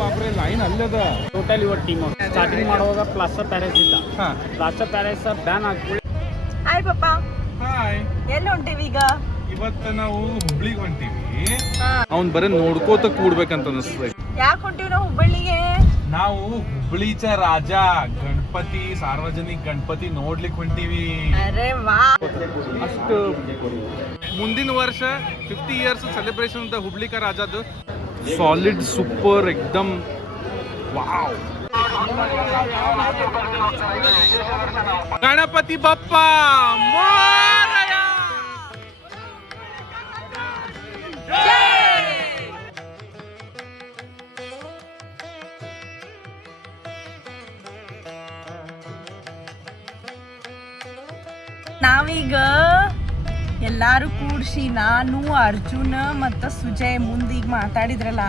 ಬಾಪ್ರೆ line ಅಲ್ಲದ total your team starting ಮಾಡುವಾಗ plaster palace ಇದ್ದ. ಪ್ಲಾಸ್ಟರ್ ಪ್ಯಾಲೇಸ್ ಬ್ಯಾನ್ ಆಗ್ಬಿಟ್ಟು ಹಾಯ್ ಪಪ್ಪ. ಹಾಯ್. ಎಲ್ಲಿ ಹೊಂಟೀವಿ ಈಗ? ಇವತ್ತು ನಾವು ಹುಬ್ಳಿಗೆ ಹೊಂಟೀವಿ. ಅವ್ನ್ ಬರೀ ನೋಡ್ಕೋತ ಕೂಡ್ಬೇಕಂತ ಅನಿಸ್ತದೆ. ಯಾಕೆ ಹೊಂಟೀವಿ ನಾವು ಹುಬ್ಬಳ್ಳಿಗೆ? ನಾವು ಹುಬ್ಳಿಚ ರಾಜ ಗಣಪತಿ ಸಾರ್ವಜನಿಕ ಗಣಪತಿ ನೋಡ್ಲಿಕ್ಕೆ ಹೊಂಟೀವಿ. ಅರೆ ವಾ. ಅಷ್ಟು ಮುಂದಿನ ವರ್ಷ 50 ಇಯರ್ಸ್ ಸೆಲೆಬ್ರೇಷನ್ ಅಂತ ಹುಬ್ಳಿ ಕಾ ರಾಜದು ಸಾಲಿಡ್ ಸೂಪರ್ ಎಕ್ದಮ್ ವಾವ್. ಗಣಪತಿ ಬಪ್ಪ ಮೋರಯ. ನಾವೀಗ ಎಲ್ಲಾರು ಕೂಡ್ಸಿ ನಾನು ಅರ್ಜುನ್ ಮತ್ತು ಸುಜಯ್ ಮುಂದೀಗ ಮಾತಾಡಿದ್ರಲ್ಲ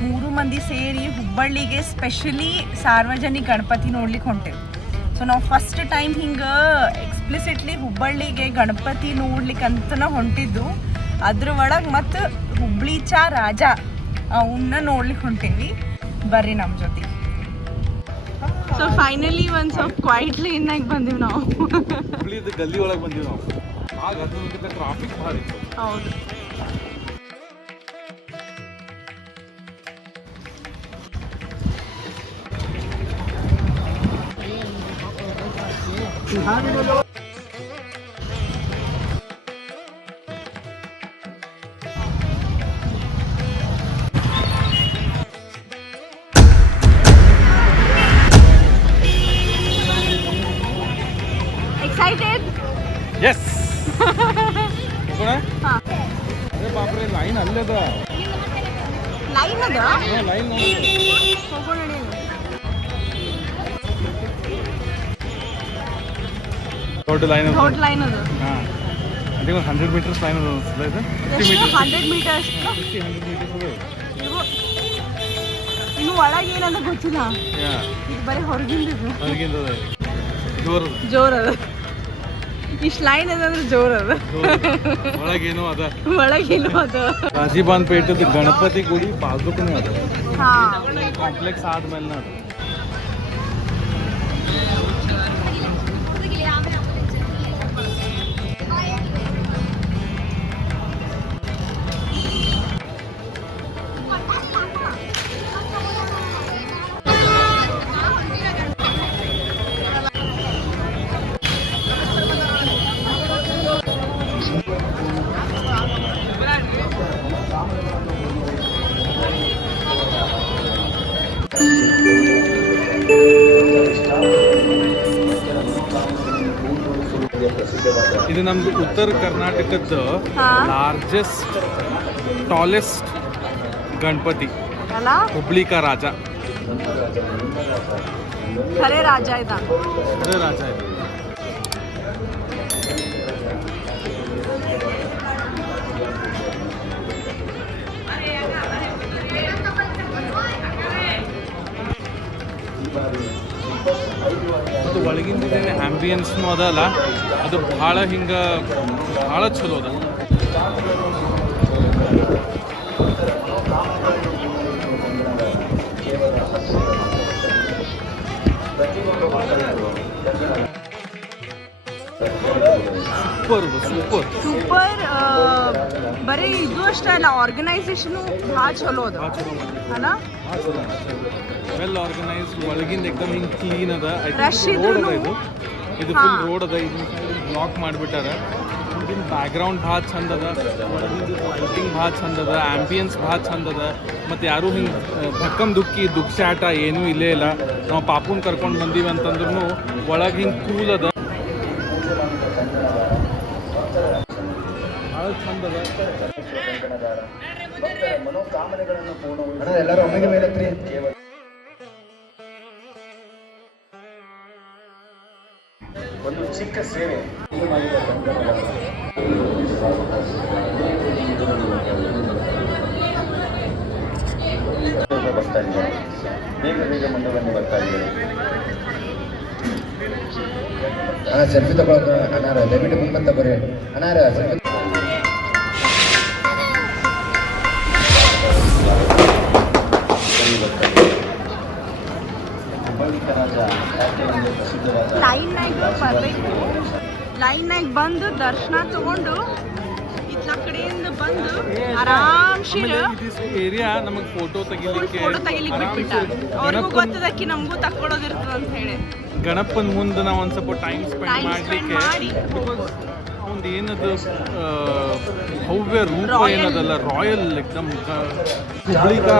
3 ಮಂದಿ ಸೇರಿ ಹುಬ್ಬಳ್ಳಿಗೆ ಸ್ಪೆಷಲಿ ಸಾರ್ವಜನಿಕ ಗಣಪತಿ ನೋಡ್ಲಿಕ್ಕೆ ಹೊಂಟೇವಿ. ಸೊ ನಾವು ಫಸ್ಟ್ ಟೈಮ್ ಹಿಂಗೆ ಎಕ್ಸ್ಪ್ಲಿಸಿಟ್ಲಿ ಹುಬ್ಬಳ್ಳಿಗೆ ಗಣಪತಿ ನೋಡ್ಲಿಕ್ಕೆ ಅಂತನ ಹೊಂಟಿದ್ದು. ಅದ್ರ ಒಳಗೆ ಮತ್ತು ಹುಬ್ಳಿಚ ರಾಜ ಅವನ್ನ ನೋಡ್ಲಿಕ್ಕೆ ಹೊಂಟೇವಿ. ಬರ್ರಿ ನಮ್ಮ ಜೊತೆ. ಸೊ ಫೈನಲಿ ಒಂದು ಸ್ವಲ್ಪ ಕ್ವೈಟ್ಲಿ ಇನ್ನಾಗಿ ಬಂದೀವಿ ನಾವು. ಹುಬ್ಳಿದ ಗಲ್ಲಿ ಒಳಗೆ ಬಂದೀವಿ ನಾವು. ಆಗ ಅದಕ್ಕಿಂತ ಟ್ರಾಫಿಕ್ ಭಾಳ ಇತ್ತು. ಹೌದು. Excited? Yes. ಅರೆ ಬಾಪ್ರೆ ಲೈನ್ ಅಲ್ಲದ. ಲೈನ್ ಅದ? ಲೈನ್ ಹೋಗೋಣ ನಡಿ. ದೊಡ್ಡ ಲೈನ್ ಅದ. ದೊಡ್ಡ ಲೈನ್ ಅದ. ಹಾಂ ಅದೇ ಒಂದು 100 ಮೀಟರ್ಸ್ ಲೈನ್ ಅದ ಅನ್ಸುತ್ತೆ ಇದು. 100 ಮೀಟರ್ಸ್. 100 ಮೀಟರ್ಸ್ ಅದ. ಇನ್ನು ಒಳಗೆ ಏನಂತ ಗೊತ್ತಿಲ್ಲ. ಇದು ಬರೀ ಹೊರಗಿಂದ ಜೋರದ. ಇಷ್ಟು ಲೈನ್ ಅದಂದ್ರೆ ಜೋರದ. ಒಳಗೇನೋ ಅದ. ಒಳಗೇನೋ ಅದ. ರಾಜೀಬಾನ್ ಪೇಟದ ಗಣಪತಿ ಗುಡಿ ಬಾಜುಕನೇ ಅದ. ಹಾಂ ಕಾಂಪ್ಲೆಕ್ಸ್ ಆದ್ಮೇಲೆ ಅದ. ಇದು ನಮ್ದು ಉತ್ತರ ಕರ್ನಾಟಕದ ಲಾರ್ಜೆಸ್ಟ್ ಟಾಲೆಸ್ಟ್ ಗಣಪತಿ. ಹುಬ್ಳಿ ಕಾ ರಾಜ. ಖರೆ ರಾಜ ಇದ. ಖರೆ ರಾಜ ಇದೆ. ಮತ್ತು ಒಳಗಿಂದ ಆ್ಯಂಬಿಯನ್ಸ್ನೂ ಅದಲ್ಲ, ಅದು ಭಾಳ ಹಿಂಗೆ ಭಾಳ ಚಲೋ ಅದ. Super super super. ಬರೀ ಇದು ಅಷ್ಟೇ ಅಲ್ಲ, ಆರ್ಗನೈಸೇಷನು ಭಾಳ ಚಲೋ ಅದ ಅಲ್ಲ. Well organise. ಒಳಗಿಂದ ಎಕ್ದಮ್ ಹಿಂಗೆ ಕ್ಲೀನ್ ಅದ. ರಶ್ ರೋಡ್ ಅದ. ಇದು ಫುಲ್ ರೋಡ್ ಅದ. ಇದನ್ನ ಬ್ಲಾಕ್ ಮಾಡಿಬಿಟ್ಟಾರ. ಇದನ್ನ ಬ್ಯಾಕ್ಗ್ರೌಂಡ್ ಭಾಳ ಚಂದ ಅದ. ಒಳಗಿಂದ ಲೈಟಿಂಗ್ ಭಾಳ ಚಂದ ಅದ. ಆ್ಯಂಬಿಯನ್ಸ್ ಭಾಳ ಚಂದ ಅದ. ಮತ್ತು ಯಾರೂ ಹಿಂಗೆ ಭಕ್ಕಮ್ ದುಃಖಿ ದುಃಖಾಟ ಏನೂ ಇಲ್ಲೇ ಇಲ್ಲ. ನಾವು ಪಾಪುನ್ ಕರ್ಕೊಂಡು ಬಂದೀವಿ ಅಂತಂದ್ರೂ ಒಳಗೆ ಹಿಂಗೆ ಕೂಲ್ ಅದ. ಭಾಳ ಚಂದ ಅದ. ಎಲ್ಲರೂ ಒಮ್ಮೆಗೆ ಮೇಲೆ ಒಂದು ಚಿಕ್ಕ ಸೇವೆ ಬರ್ತಾ ಇದ್ದಾರೆ. ಬೇಗ ಮುಂದೆ ಬನ್ನಿ ಬರ್ತಾ ಇದ್ದಾರೆ. ಸೆಲ್ಫಿ ತಗೊಳ್ಳೋದು ಅನಾರ ದಯವಿಟ್ಟು ಮುಂಬಂತ ಬರ್ರಿ ಅನಾರ ಸೆಲ್ಫಿ. ಲೈನ್ನಾಗ ಬರಬೇಕು, ಲೈನ್ನಾಗ ಬಂದು ದರ್ಶನ ತಗೊಂಡು ಇತ್ಲ ಕಡೆಯಿಂದ ಬಂದು ಆರಾಮ್ಶಿರ ಏರಿಯಾ ನಮಗೆ ಫೋಟೋ ತೆಗಿಲಿಕ್ಕೆ ಫೋಟೋ ತೆಗಿಲಿಕ್ಕೆ ಬಿಟ್ಬಿಟ್ಟ. ಅವ್ರಿಗೂ ಗೊತ್ತದಕ್ಕಿ ನಮಗೂ ತಕ್ಕೊಡೋದಿರ್ತದ ಅಂತ ಹೇಳಿ ಗಣಪನ ಮುಂದೆ ನಾವು ಒಂದು ಸ್ವಲ್ಪ ಟೈಮ್ ಸ್ಪೆಂಡ್ ಟೈಮ್ ಸ್ಪೆಂಡ್ ಮಾಡಲಿಕ್ಕೆ ಮಾಡಿ ಅವ್ನು ಏನದು ಭವ್ಯ ರೂಪ ಏನದಲ್ಲ, ರಾಯಲ್ ಎಕ್ದಮ್ ಹುಬ್ಳಿಗ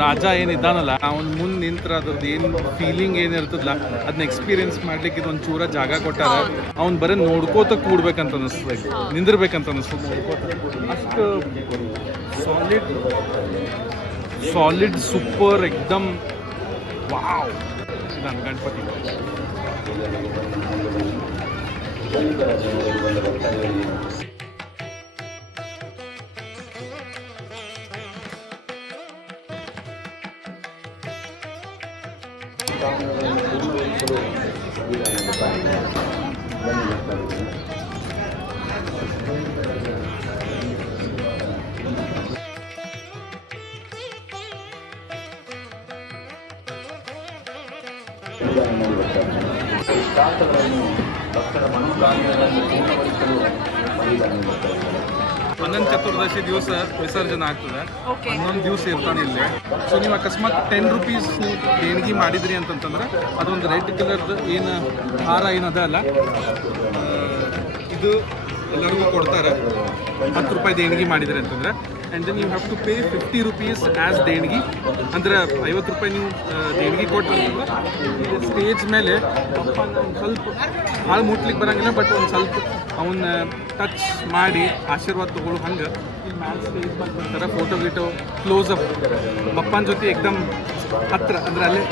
ರಾಜ ಏನಿದ್ದಾನಲ್ಲ ಅವನ ಮುಂದೆ ನಿಂತ್ರ ಅದ್ರದ್ದು ಏನು ಫೀಲಿಂಗ್ ಏನಿರ್ತದಲ್ಲ ಅದನ್ನ ಎಕ್ಸ್ಪೀರಿಯನ್ಸ್ ಮಾಡ್ಲಿಕ್ಕೆ ಇದೊಂದು ಚೂರ ಜಾಗ ಕೊಟ್ಟಾರ. ಅವ್ನು ಬರೀ ನೋಡ್ಕೋತ ಕೂಡ್ಬೇಕಂತ ಅನಿಸ್ತದೆ, ನಿಂದಿರ್ಬೇಕಂತ ಅನಿಸ್ತದೆ ನೋಡ್ಕೋತ. ಅಷ್ಟು ಸಾಲಿಡ್ ಸೂಪರ್ ಎಕ್ದಮ್ ವಾವ್ ನಾನು ಗಣಪತಿ. ಅನಂತ ಚತುರ್ದಶಿ ದಿವಸ ವಿಸರ್ಜನೆ ಆಗ್ತದೆ, ಓಕೆ. 11 ದಿವಸ ಇರ್ತಾನೆ ಇಲ್ಲಿ. ಸೊ ನೀವು ಅಕಸ್ಮಾತ್ 10 ರೂಪೀಸ್ ನೀವು ದೇಣಿಗೆ ಮಾಡಿದ್ರಿ ಅಂತಂತಂದ್ರೆ ಅದೊಂದು ರೆಡ್ ಕಲರ್ದು ಏನು ಹಾರ ಏನದ ಅಲ್ಲ, ಇದು ಎಲ್ಲರಿಗೂ ಕೊಡ್ತಾರೆ 10 ರೂಪಾಯಿ ದೇಣಿಗೆ ಮಾಡಿದ್ರಿ ಅಂತಂದ್ರೆ. And then you have to pay 50 rupees as ದೇಣಿಗೆ, ಅಂದ್ರೆ 50 ರೂಪಾಯಿ ನೀವು ದೇಣಿಗೆ ಕೊಟ್ಟರೆ ಸ್ಟೇಜ್ ಮೇಲೆ ಸ್ವಲ್ಪ ಭಾಳ ಮುಟ್ಲಿಕ್ಕೆ ಬರೋಂಗಿಲ್ಲ, ಬಟ್ ಒಂದು ಸ್ವಲ್ಪ ಅವನ್ನ ಟಚ್ ಮಾಡಿ ಆಶೀರ್ವಾದ ತಗೊಳ್ಳೋ ಹಂಗೆ ಇಲ್ಲಿ ಮ್ಯಾಲೆ ಸ್ಟೇಜ್ ಬಂದ್ಬಿಡ್ತಾರೆ. ಫೋಟೋ ಗೀಟೋ ಕ್ಲೋಸಪ್ ಬಪ್ಪನ ಜೊತೆ ಎಕ್ದಮ್ ಹತ್ರ, ಅಂದರೆ ಅಲ್ಲೇ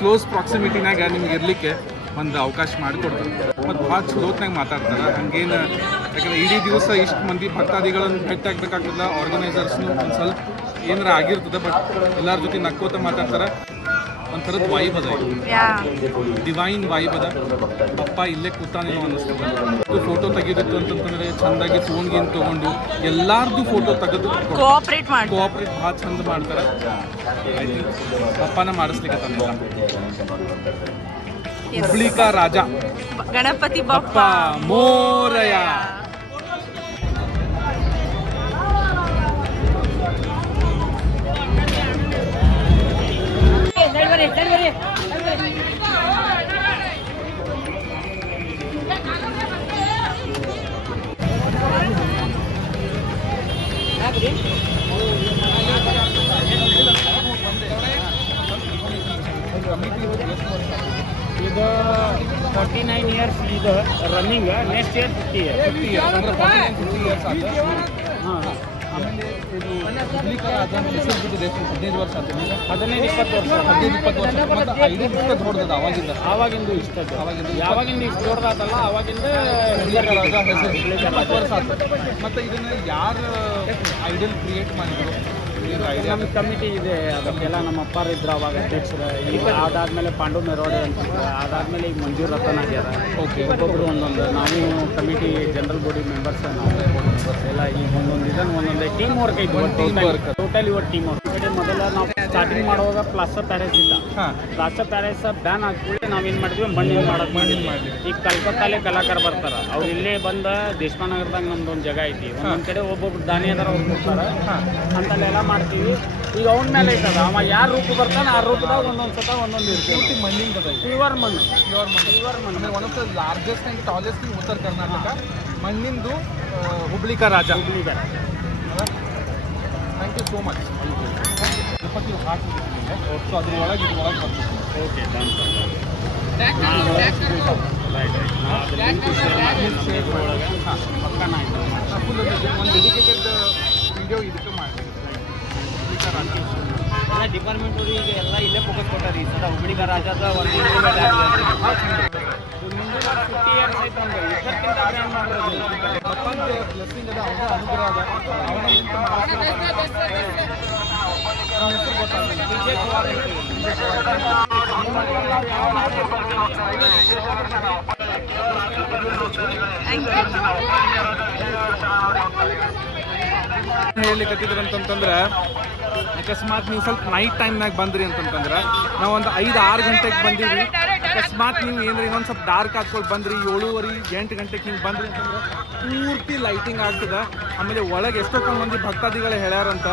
ಕ್ಲೋಸ್ ಪ್ರಾಕ್ಸಿಮಿಟಿನಾಗ ನಿಮ್ಗೆ ಇರಲಿಕ್ಕೆ ಒಂದು ಅವಕಾಶ ಮಾಡಿಕೊಡ್ತಾರೆ. ಮತ್ತು ಭಾಳ ಚಲೋತ್ನಾಗ ಮಾತಾಡ್ತಾರೆ. ಹಂಗೇನು ಯಾಕಂದರೆ ಇಡೀ ದಿವಸ ಇಷ್ಟು ಮಂದಿ ಭಕ್ತಾದಿಗಳನ್ನು ಭೇಟಿ ಆಗಬೇಕಾಗ್ತದ, ಆರ್ಗನೈಸರ್ಸ್ನು ಒಂದು ಸ್ವಲ್ಪ ಏನಾರ ಆಗಿರ್ತದೆ, ಬಟ್ ಎಲ್ಲರ ಜೊತೆ ನಕ್ಕೋತ ಮಾತಾಡ್ತಾರೆ. ಒಂಥರದ ವೈಬ್ ಅದ, ಡಿವೈನ್ ವೈಬ್ ಅದ. ಬಪ್ಪ ಇಲ್ಲೇ ಕೂತಾನೇನೋ ಅನ್ನಿಸ್ತದೆ. ಫೋಟೋ ತೆಗೆದಿತ್ತು ಅಂತಂತಂದರೆ ಚೆಂದಾಗಿ ಫೋನ್ ಗೀನ್ ತೊಗೊಂಡು ಎಲ್ಲಾರ್ದು ಫೋಟೋ ತೆಗೆದು ಕೋಆಪರೇಟ್ ಭಾಳ ಚಂದ ಮಾಡ್ತಾರೆ. ಐ ಥಿಂಕ್ ಬಪ್ಪನ ಮಾಡಿಸ್ಲಿಕ್ಕೆ ತಂದಿಲ್ಲ. ಹುಬ್ಳಿಕ ರಾಜ ಗಣಪತಿ ಬಪ್ಪ ಮೋರಯ. ಇದು 49 ಇಯರ್ಸ್ ಇದು ರನ್ನಿಂಗ್, ನೆಕ್ಸ್ಟ್ ಇಯರ್ 50 ಇಯರ್ಸ್. ಅಂದ್ರೆ 50 ಇಯರ್ಸ್ ಆದ. ಹಾಂ, ಆಮೇಲೆ ಇದು ಹುಬ್ಳಿಕ ರಾಜ ಅಂತ ಹೆಸರು ಬಿಟ್ಟಿದೆ. 15 ವರ್ಷ ಆಯ್ತು. 15-20 ವರ್ಷ. 15-20 ವರ್ಷ. ಮತ್ತು ಐಡಿ ಪುಸ್ತಕ ಹೊಡೆದದ ಅವಾಗಿಂದ. ಆವಾಗಿಂದು ಇಷ್ಟದ್ದು, ಯಾವಾಗಿಂದ ಇಷ್ಟು ದೊಡ್ಡದಾತಲ್ಲ ಅವಾಗಿಂದ ಹುಬ್ಳಿಕ ರಾಜ ಹೆಸರು 20 ವರ್ಷ ಆಯ್ತು. ಮತ್ತು ಇದನ್ನು ಯಾರು ಐಡಲ್ ಕ್ರಿಯೇಟ್ ಮಾಡಿದ್ರು? ನಮ್ಮ ಕಮಿಟಿ ಇದೆ, ಅದಕ್ಕೆಲ್ಲ ನಮ್ಮ ಅಪ್ಪಾರು ಇದ್ರು ಅವಾಗ ಅಧ್ಯಕ್ಷರು. ಈಗ ಅದಾದ್ಮೇಲೆ ಪಾಂಡು ಮೆರೋಡೆ ಅಂತ, ಅದಾದ್ಮೇಲೆ ಈಗ ಮಂಜೂರ್ ರತನ್ ಆಗ್ಯಾರ. ಓಕೆ, ಒಬ್ಬೊಬ್ರು ಒಂದೊಂದು. ನಾವು ಕಮಿಟಿ ಜನರಲ್ ಬಾಡಿ ಮೆಂಬರ್ಸ್, ನಾವು ಎಲ್ಲ ಈಗ ಒಂದೊಂದು ಇದನ್ನು ಒಂದೊಂದೇ ಟೀಮ್ ವರ್ಕ್ ಐತಿ. ಟೋಟಲ್ ಇವತ್ತು ಟೀಮ್ ವರ್ಕ್. ಮೊದಲ ನಾವು ಸ್ಟಾರ್ಟಿಂಗ್ ಮಾಡುವಾಗ ಪ್ಲಾಸ್ಟರ್ ಪ್ಯಾರೇಸ್ ಇದ್ದ. ಪ್ಲಾಸ್ಟರ್ ಪ್ಯಾರೇಸ್ ಬ್ಯಾನ್ ಹಾಕಿ ನಾವೇನು ಮಾಡಿದ್ವಿ, ಮಣ್ಣಿನ ಮಾಡಿದ್ವಿ. ಈಗ ಕಲ್ಕತ್ತಾಲೆ ಕಲಾಕಾರ ಬರ್ತಾರೆ, ಅವ್ರು ಇಲ್ಲೇ ಬಂದ ದೇಶಪಾಂಡೆ ನಗರದಾಗ ನಮ್ದು ಒಂದು ಜಾಗ ಐತಿ. ಒಂದೊಂದು ಕಡೆ ಒಬ್ಬೊಬ್ರು ದಾನಿ ಅದಾರ, ಅವ್ರು ಕೊಡ್ತಾರೆ. ಅಂತಲ್ಲೆಲ್ಲ ಮಾಡ್ತೀವಿ. ಈಗ ಅವನ ಮೇಲೆ ಐತದ, ಅವ ಯಾರು ರೂಪ ಬರ್ತಾನೆ ಆ ರೂಪದಾಗ ಒಂದೊಂದು ಸತ ಒಂದೊಂದು ಇರ್ತೀವಿ. ಮಣ್ಣಿಂದ ಪ್ಯೂರ್ ಮಣ್ಣು. ಅಂದರೆ one of the largest and tallest in Uttara Karnataka ಮಣ್ಣಿಂದು ಹುಬ್ಳಿಕ ರಾಜ. Thank you so much. Ganapati ಹಾಕಿದ್ದೀನಿ, ಸೊ ಅದ್ರ ಒಳಗೆ ಇದು ಒಳಗೆ ಬರ್ತದೆ. ಓಕೆ, ಫುಲ್ ಒಂದು ಡೆಡಿಕೇಟೆಡ್ ವಿಡಿಯೋ ಇದಕ್ಕೆ ಮಾಡಿ. ಡಿಪಾರ್ಟ್ಮೆಂಟ್ ಅವರು ಈಗ ಎಲ್ಲ ಇಲ್ಲೇ ಫೋಕಸ್ ಕೊಟ್ಟಾರೆ. ಈ ಸಲ ಹುಬ್ಳಿಕ ರಾಜದ ಒಂದು 50 ಇಯರ್ಸ್ ಆಯ್ತು ನಮ್ಗೆ. ಇದಕ್ಕಿಂತ ಬ್ರ್ಯಾಂಡ್ ಮಾಡೋದು ಬಪ್ಪಂದು ಬ್ಲೆಸ್ಸಿಂಗ್ ಅದ, ಅವನ ಅನುಗ್ರಹ ಅದ. ಅವನ ಹೆಸರು ಗೊತ್ತಾಗಲ್ಲ. ವಿಜಯ್ ಕುಮಾರ್ ಐತಿ. Thank you. ಹೇಳಿಕತ್ತಿದ್ರು ಅಂತಂತಂದ್ರೆ ಅಕಸ್ಮಾತ್ ನೀವು ಸ್ವಲ್ಪ ನೈಟ್ ಟೈಮ್ನಾಗ ಬಂದ್ರಿ ಅಂತಂತಂದ್ರೆ ನಾವು ಒಂದು 5-6 ಗಂಟೆಗೆ ಬಂದೀವಿ. ಅಕಸ್ಮಾತ್ ನೀವು ಏನ್ರಿ ಇನ್ನೊಂದು ಸ್ವಲ್ಪ ಡಾರ್ಕ್ ಹಾಕ್ಕೊಂಡು ಬಂದ್ರಿ 7:30-8 ಗಂಟೆಗೆ ಹಿಂಗೆ ಬಂದ್ರಿ ಅಂತಂದ್ರೆ ಪೂರ್ತಿ ಲೈಟಿಂಗ್ ಆಗ್ತದೆ. ಆಮೇಲೆ ಒಳಗೆ ಎಷ್ಟೊಂದು ಮಂದಿ ಭಕ್ತಾದಿಗಳು ಹೇಳ್ಯಾರಂತ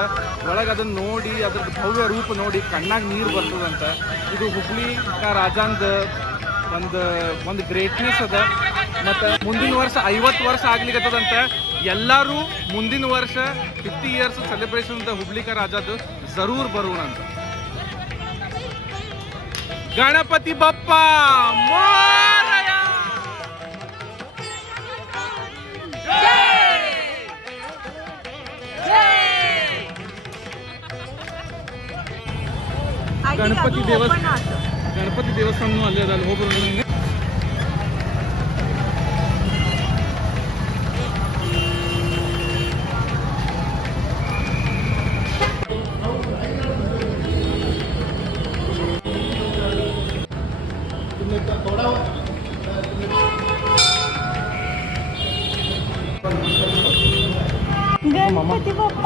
ಒಳಗೆ ಅದನ್ನು ನೋಡಿ ಅದ್ರದ್ದು ಭವ್ಯ ರೂಪ ನೋಡಿ ಕಣ್ಣಾಗ ನೀರು ಬರ್ತದಂತ. ಇದು ಹುಬ್ಳಿ ರಾಜಾಂದ ಒಂದು ಗ್ರೇಟ್ನೆಸ್ ಅದ. ಮತ್ತು ಮುಂದಿನ ವರ್ಷ 50 ವರ್ಷ ಆಗ್ಲಿಕ್ಕತ್ತದಂತ. ಎಲ್ಲರೂ ಮುಂದಿನ ವರ್ಷ 50 ಇಯರ್ಸ್ ಸೆಲೆಬ್ರೇಷನ್ ಅಂತ ಹುಬ್ಳಿ ರಾಜಾದು ಜರೂರ್ ಬರೋಣಂತ. ಗಣಪತಿ ಬಪ್ಪ ಮೋರಯ. ಗಣಪತಿ ದೇವಸ್ಥಾನ ಅಲ್ಲೇ ಅದ, ಅಲ್ಲಿ ಹೋಗ್ಬರೋಣ. ನಂಗೆ ಗಣಪತಿ ಬಪ್ಪ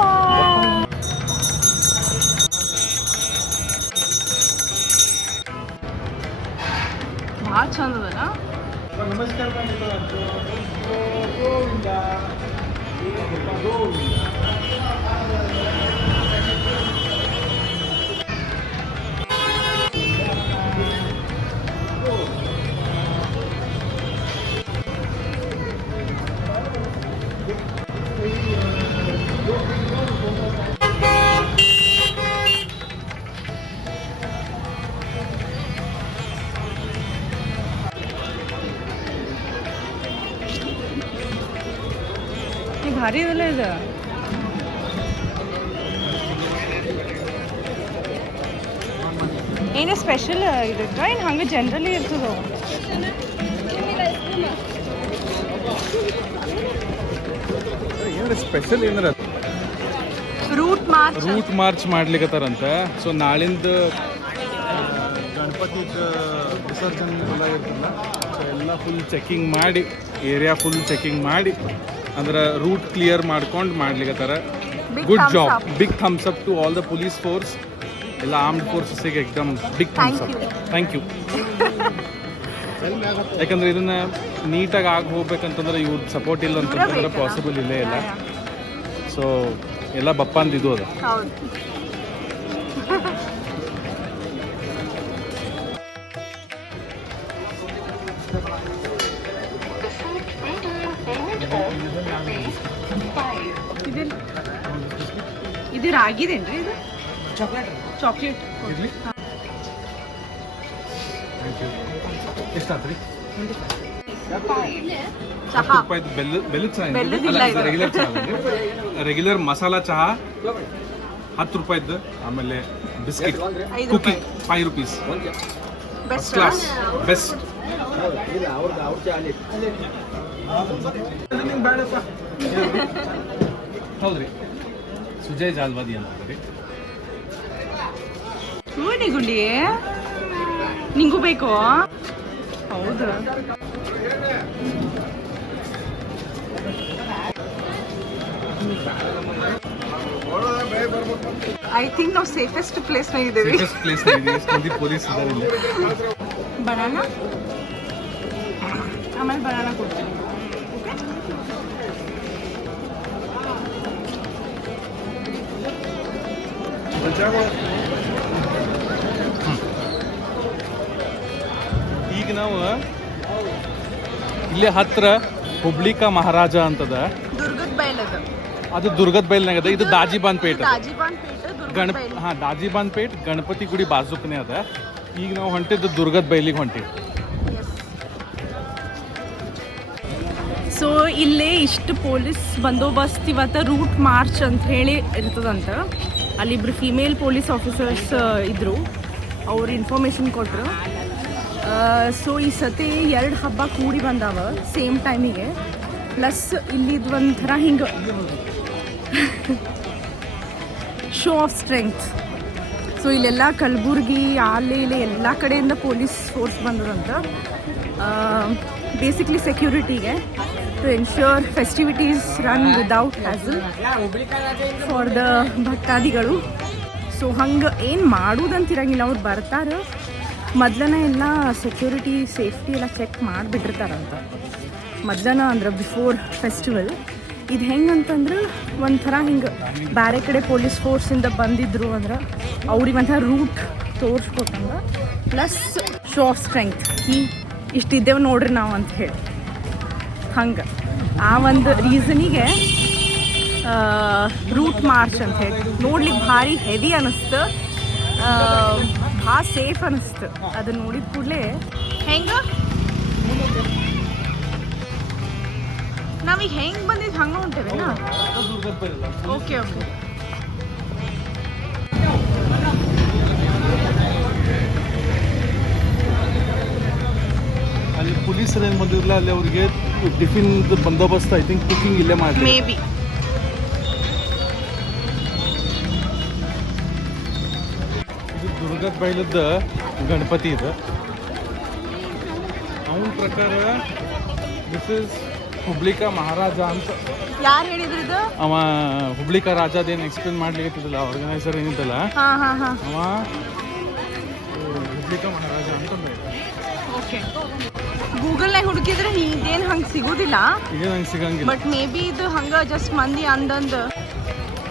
ಭಾಳ ಚಂದ ಅದಲ್ಲ. ನಮಸ್ಕಾರ. ಭಾರಿ ಇದಲ್ಲ ಇದು. ಏನು ಸ್ಪೆಷಲ್ ಇದಕ್ಕೆ ಏನು ಹಂಗೆ ಜನರಲಿ ಇರ್ತದೋ? ಏನಾರ ಸ್ಪೆಷಲ್ ಏನಾರ ರೂಟ್ ಮಾರ್ಚ್ ಮಾಡ್ಲಿಕ್ಕತ್ತಾರಂತ. ಸೊ ನಾಳಿಂದ ಗಣಪತಿದ ವಿಸರ್ಜನೆ ಎಲ್ಲ ಇರ್ತಲ್ಲ. ಸೊ ಎಲ್ಲ ಫುಲ್ ಚೆಕಿಂಗ್ ಮಾಡಿ, ಏರಿಯಾ ಫುಲ್ ಚೆಕಿಂಗ್ ಮಾಡಿ ಅಂದ್ರೆ ರೂಟ್ ಕ್ಲಿಯರ್ ಮಾಡ್ಕೊಂಡು ಮಾಡ್ಲಿಕ್ಕತ್ತಾರ. Good job, big thumbs up to all the police force, ಎಲ್ಲ ಆರ್ಮ್ಡ್ ಫೋರ್ಸಸ್ಸಿಗೆ ಎಕ್ದಮ್ big thumbs up. Thank you. ಯಾಕಂದ್ರೆ ಇದನ್ನ ನೀಟಾಗಿ ಆಗಿ ಹೋಗ್ಬೇಕಂತಂದ್ರೆ ಇವ್ರ ಸಪೋರ್ಟ್ ಇಲ್ಲ ಅಂತಂದ್ರೆ ಪಾಸಿಬಲ್ ಇಲ್ಲೇ ಇಲ್ಲ. ಸೊ ಎಲ್ಲ ಬಪ್ಪಂದು ಇದು ಅದ. ಇದು ರಾಗಿದೇನ್ರಿ? ಇದು ಚಾಕ್ಲೇಟ್ ಇರಲಿ. ಎಷ್ಟಾತ್ರಿ? 10 ರೂಪಾಯಿದು ಬೆಲ್ಲದ ಚಹಾ. ರೆಗ್ಯುಲರ್ ಚಹಾ, ರೆಗ್ಯುಲರ್ ಮಸಾಲಾ ಚಹಾ 10 ರೂಪಾಯಿದ್ದು. ಆಮೇಲೆ biscuit cooking 5 rupees. First class, best. ಹೌದ್ರಿ, ಸುಜಯ್ ಜಾಲ್ವಾದಿ ಅಂತ ರೀ. ನೋಡಿ ಗುಂಡಿ, ನಿಂಗೂ ಬೇಕು? ಹೌದು. ಐ ಥಿಂಕ್ ನಾವು ಸೇಫೆಸ್ಟ್ ಪ್ಲೇಸ್ ನಾಗ ಇದ್ದೀವಿ. ಸೇಫೆಸ್ಟ್ ಪ್ಲೇಸ್ ಇದೆ. ಪೊಲೀಸ್ ಇದ್ದಾರೆ ಇಲ್ಲಿ. ಬನಾನಾ, ಆಮೇಲೆ ಬನಾನಾ ಕೊಡ್ತೀನಿ. ಈಗ ನಾವು ಇಲ್ಲೇ ಹತ್ರ ಹುಬ್ಳಿ ಕಾ ಮಹಾರಾಜ ಅಂತದ. ದುರ್ಗದ ಬೈಲದ. ಅದು ದುರ್ಗದ ಬೈಲ್ನಾಗದ. ಇದು ದಾಜಿಬಾನ್ ಪೇಟ್. ದಾಜಿಬಾನ್ ದಾಜಿಬಾನ್ ಪೇಟ್ ಗಣಪತಿ ಗುಡಿ ಬಾಜುಕನೇ ಅದ. ಈಗ ನಾವು ಹೊಂಟಿದ್ದು ದುರ್ಗದ ಬೈಲಿಗೆ ಹೊಂಟಿವಿ. ಸೊ ಇಲ್ಲೇ ಇಷ್ಟು ಪೊಲೀಸ್ ಬಂದೋಬಸ್ತ್ ಇವತ್ತು ರೂಟ್ ಮಾರ್ಚ್ ಅಂತ ಹೇಳಿ ಇರ್ತದಂತ. ಅಲ್ಲಿಬ್ರು ಫಿಮೇಲ್ ಪೊಲೀಸ್ ಆಫೀಸರ್ಸ್ ಇದ್ದರು, ಅವ್ರು ಇನ್ಫಾರ್ಮೇಷನ್ ಕೊಟ್ಟರು. ಸೊ ಈ ಸತಿ 2 ಹಬ್ಬ ಕೂಡಿ ಬಂದಾವ ಸೇಮ್ ಟೈಮಿಗೆ. ಪ್ಲಸ್ ಇಲ್ಲಿದ್ದು ಒಂಥರ ಹಿಂಗೆ ಶೋ ಆಫ್ ಸ್ಟ್ರೆಂಗ್ತ್. ಸೊ ಇಲ್ಲೆಲ್ಲ ಕಲಬುರ್ಗಿ ಅಲ್ಲಿ ಇಲ್ಲಿ ಎಲ್ಲ ಕಡೆಯಿಂದ ಪೊಲೀಸ್ ಫೋರ್ಸ್ ಬಂದದಂತ, ಬೇಸಿಕ್ಲಿ ಸೆಕ್ಯೂರಿಟಿಗೆ. to ensure festivities run without hassle for the ಭಕ್ತಾದಿಗಳು. ಸೊ ಹಂಗೆ ಏನು ಮಾಡೋದಂತಿರಂಗಿಲ್ಲ, ಅವ್ರು ಬರ್ತಾರೆ ಮೊದ್ಲನೇ ಎಲ್ಲ ಸೆಕ್ಯೂರಿಟಿ ಸೇಫ್ಟಿ ಎಲ್ಲ ಚೆಕ್ ಮಾಡಿಬಿಟ್ಟಿರ್ತಾರಂತ ಮೊದ್ಲನ ಅಂದ್ರೆ ಬಿಫೋರ್ ಫೆಸ್ಟಿವಲ್. ಇದು ಹೆಂಗಂತಂದ್ರೆ ಒಂಥರ ಹಿಂಗೆ ಬೇರೆ ಕಡೆ ಪೊಲೀಸ್ ಫೋರ್ಸಿಂದ ಬಂದಿದ್ರು ಅಂದ್ರೆ ಅವ್ರಿಗೆ ಒಂಥರ ರೂಟ್ ತೋರಿಸ್ಕೊಟ್ಟಂಗೆ, ಪ್ಲಸ್ ಶೋ ಆಫ್ ಸ್ಟ್ರೆಂಗ್ತ್, ಇಷ್ಟಿದ್ದೇವೆ ನೋಡ್ರಿ ನಾವು ಅಂತ ಹೇಳಿ. ಹಂಗೆ ಆ ಒಂದು ರೀಸನಿಗೆ ರೂಟ್ ಮಾರ್ಚ್ ಅಂತ ಹೇಳಿ ನೋಡ್ಲಿಕ್ಕೆ ಭಾರಿ ಹೆವಿ ಅನ್ನಿಸ್ತು, ಭಾಳ ಸೇಫ್ ಅನ್ನಿಸ್ತು. ಅದನ್ನ ನೋಡಿದ ಕೂಡಲೇ ಹೆಂಗೆ ನಾವೀಗ ಹೆಂಗೆ ಬಂದಿದ್ದು ಹಂಗೆ ಹೊಂಟೇವೇನಾ? Okay okay. ಅಲ್ಲಿ ಪೊಲೀಸರು ಏನು ಬಂದಿರಲಿಲ್ಲ, ಅಲ್ಲಿ ಅವ್ರಿಗೆ ಟಿಫಿನ್ ಬಂದೋಬಸ್ತ್ ಐ ಥಿಂಕ್ ಕುಕಿಂಗ್ ಇಲ್ಲೇ ಮಾಡಿ ಮೇ ಬಿ. ಇದು ದುರ್ಗದ ಬೈಲದ ಗಣಪತಿ ಇದೆ. ಅವನ ಪ್ರಕಾರ ದಿಸ್ ಇಸ್ ಹುಬ್ಳಿಕಾ ಮಹಾರಾಜ ಅಂತ. ಯಾರು ಹೇಳಿದ್ರು ಇದು? ಅವ ಹುಬ್ಳಿಕಾ ರಾಜದೇನು ಎಕ್ಸ್ಪ್ಲೇನ್ ಮಾಡ್ಲಿಕ್ಕಿಲ್ಲ, ಆರ್ಗನೈಸರ್ ಏನಿದ್ದಲ್ಲ ಅವ ಹುಬ್ಳಿಕಾ ಮಹಾರಾಜ ಅಂತ. ಓಕೆ, ಗೂಗಲ್ನಾಗ ಹುಡುಕಿದ್ರೆ ಇದೇನು ಹಂಗೆ ಸಿಗೋದಿಲ್ಲ, ಇದೇನು ಹಂಗೆ ಸಿಗಂಗಿಲ್ಲ. ಬಟ್ ಮೇ ಬಿ ಇದು ಹಂಗೆ ಜಸ್ಟ್ ಮಂದಿ ಅಂದಂದು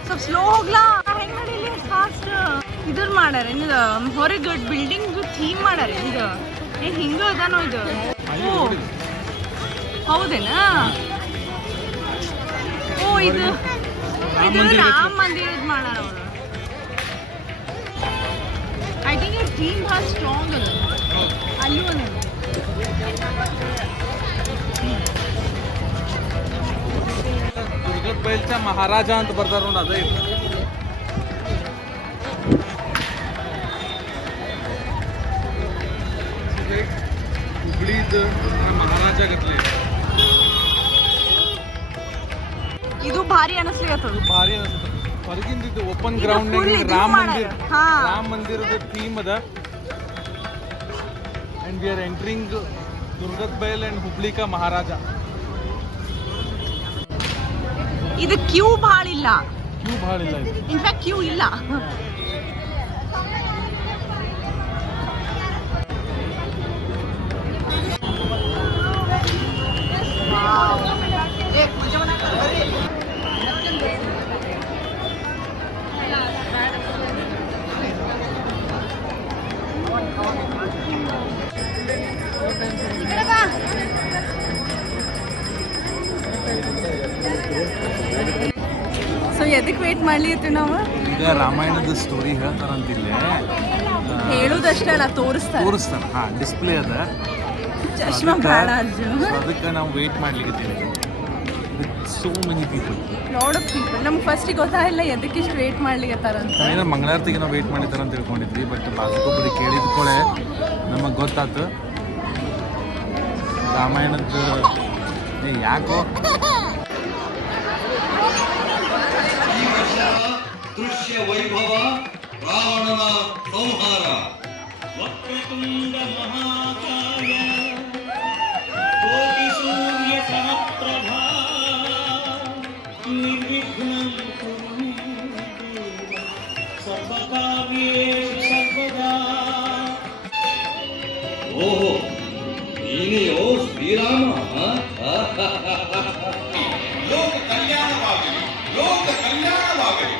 ಸ್ವಲ್ಪ ಸ್ಲೋ ಹೋಗ್ಲಾ. ಹೆಂಗೆ ಮಾಡಿಲ್ಲ ಫಾಸ್ಟ್ ಇದ್ರ ಮಾಡ್ಯಾರ ಇದು ಹೊರಗೆ ಬಿಲ್ಡಿಂಗ್ ಥೀಮ್ ಮಾಡ್ಯಾರ. ಇದು ಏನು ಹಿಂಗೆ ಅದಾನೋ ಇದು? ಓ ಹೌದೇನಾ? ಓ ಇದು ರಾಮ ಮಂದಿರದ ಮಾಡ್ಯಾರ ಅವರು. ಐ ಥಿಂಕ್ ಈ ಥೀಮ್ ಭಾಳ ಸ್ಟ್ರಾಂಗ್ ಅದ. ಅಲ್ಲೂ ಅದ ದುರ್ಗದ ಬೈಲ್ಚ ಮಹಾರಾಜ ಅಂತ ಬರ್ತಾರ ನೋಡಿ, ಅದೇ ಇದು. ಹುಬ್ಳಿದು ಮಹಾರಾಜ ಗತ್ಲಿ ಇದು ಭಾರಿ ಅನಿಸ್ಲಿಕತ್ತದ. ಭಾರಿ ಅನಿಸ್ತದೆ. ಹೊರಗಿಂದ ಇದು ಓಪನ್ ಇದು ಗ್ರೌಂಡ್ full ಇದು ರಾಮ ಮಾಡ್ಯಾರ. ಮಂದಿರ, ಹಾ. ರಾಮ ಮಂದಿರದ ಥೀಮ್ ಅದ. ಅಂಡ್ ವಿ ಆರ್ ಎಂಟ್ರಿಂಗ್ ದುರ್ಗದ ಬೈಲ್ ಅಂಡ್ ಹುಬ್ಳಿಕಾ ಮಹಾರಾಜ. ಇದು ಕ್ಯೂ ಭಾಳ ಇಲ್ಲ, ಕ್ಯೂ ಭಾಳ ಇಲ್ಲ ಇದು. ಇನ್ಫ್ಯಾಕ್ಟ್ ಕ್ಯೂ ಇಲ್ಲ. ಸೊ ಎದಕ್ಕೆ ವೇಟ್ ಮಾಡ್ಲಿತ್ತು ನಾವು? ಈಗ ರಾಮಾಯಣದ ಸ್ಟೋರಿ ಹೇಳ್ತಾರಂತಿಲ್ಲ, ಹೇಳುದಷ್ಟೇ ಅಲ್ಲ, ತೋರಿಸ್ತಾರೆ. ಹಾಂ ಡಿಸ್ಪ್ಲೇ ಅದ. ಚಶ್ಮಾ ಬೇಡ ಅರ್ಜುನ್. ಅದಕ್ಕೆ ನಾವು ವೇಟ್ ಮಾಡ್ಲಿಕ್ಕೆ so many people, lot of people. ನಮ್ಗೆ ಫಸ್ಟಿಗೆ ಗೊತ್ತಾಗಿಲ್ಲ ಎದಕ್ಕೆ ಇಷ್ಟು ವೇಟ್ ಮಾಡ್ಲಿಕತ್ತಾರಂತ. ನಾವೇನೋ ಮಂಗಳಾರತಿಗೆ ನಾವು ವೇಟ್ ಮಾಡಿದಾರ ಅಂತ ತಿಳ್ಕೊಂಡಿದ್ವಿ, ಬಟ್ ಬಾಜುಕೊಬ್ಬರಿಗೆ ಕೇಳಿದ ಕೂಡಲೇ ನಮಗೆ ಗೊತ್ತಾಯ್ತು ರಾಮಾಯಣದ ಯಾಕೋ. ದೃಶ್ಯ ವೈಭವ ರಾವಣನ ಸಂಹಾರ. ವಕ್ರತುಂಡ ಮಹಾಕಾಯ ಕೋಟಿ ಸೂರ್ಯ ಸಮಪ್ರಭಾ ನಿರ್ವಿಘ್ನಂ ಕುರು ಮೇ ದೇವ ಸರ್ವಕಾರ್ಯೇಷು ಸರ್ವದಾ. ಓಹೋ, ನೀನೆಯೋ ಶ್ರೀರಾಮ. ಲೋಕ ಕಲ್ಯಾಣವಾಗಲಿ, ಲೋಕ ಕಲ್ಯಾಣವಾಗಲಿ.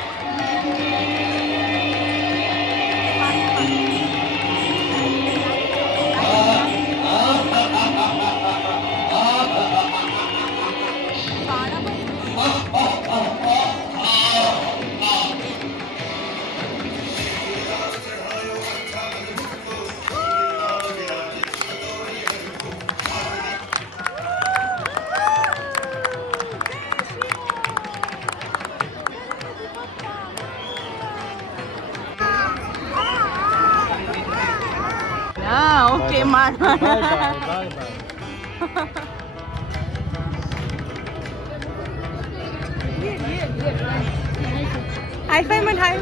ಓಕೆ, ಮಾಡೋಣ. ಹೈ ಫೈ ಮಾಡಿ ಹೈ.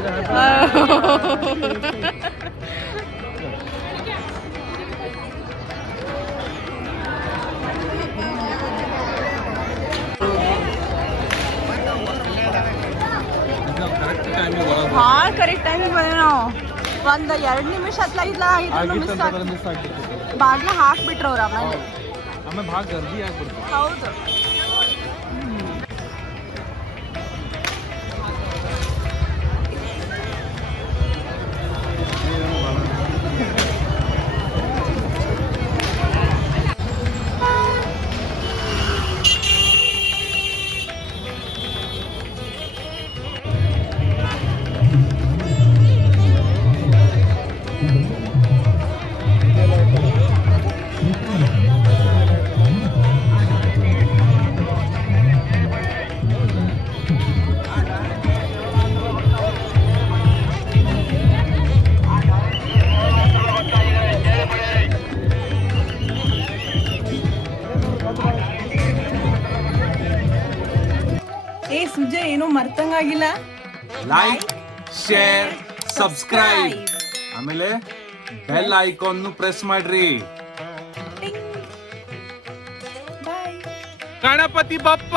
ಏನೋ ಒಂದು 2 ನಿಮಿಷ ಇಲ್ಲ ಇದನ್ನು ಮಿಸ್ ಆಗಿ ಮಿಸ್ ಆಗ್ಬಿಡ್ತೈತೆ ಬಾಗ್ಲ ಹಾಕ್ಬಿಟ್ರು ಅವ್ರು ಆಮೇಲೆ. ಆಮೇಲೆ ಭಾಳ ಗರ್ದಿ ಆಗ್ಬಿಡ್ತು. ಹೌದು. ಏ ಸುಜಯ್ ಏನೋ ಮರ್ತಂಗಾಗಿಲ್ಲ. ಲೈಕ್ ಶೇರ್ ಸಬ್ಸ್ಕ್ರೈಬ್ ಆಮೇಲೆ ಬೆಲ್ ಐಕಾನ್ ಪ್ರೆಸ್ ಮಾಡ್ರಿ. ಬಾಯ್. ಗಣಪತಿ ಬಪ್ಪ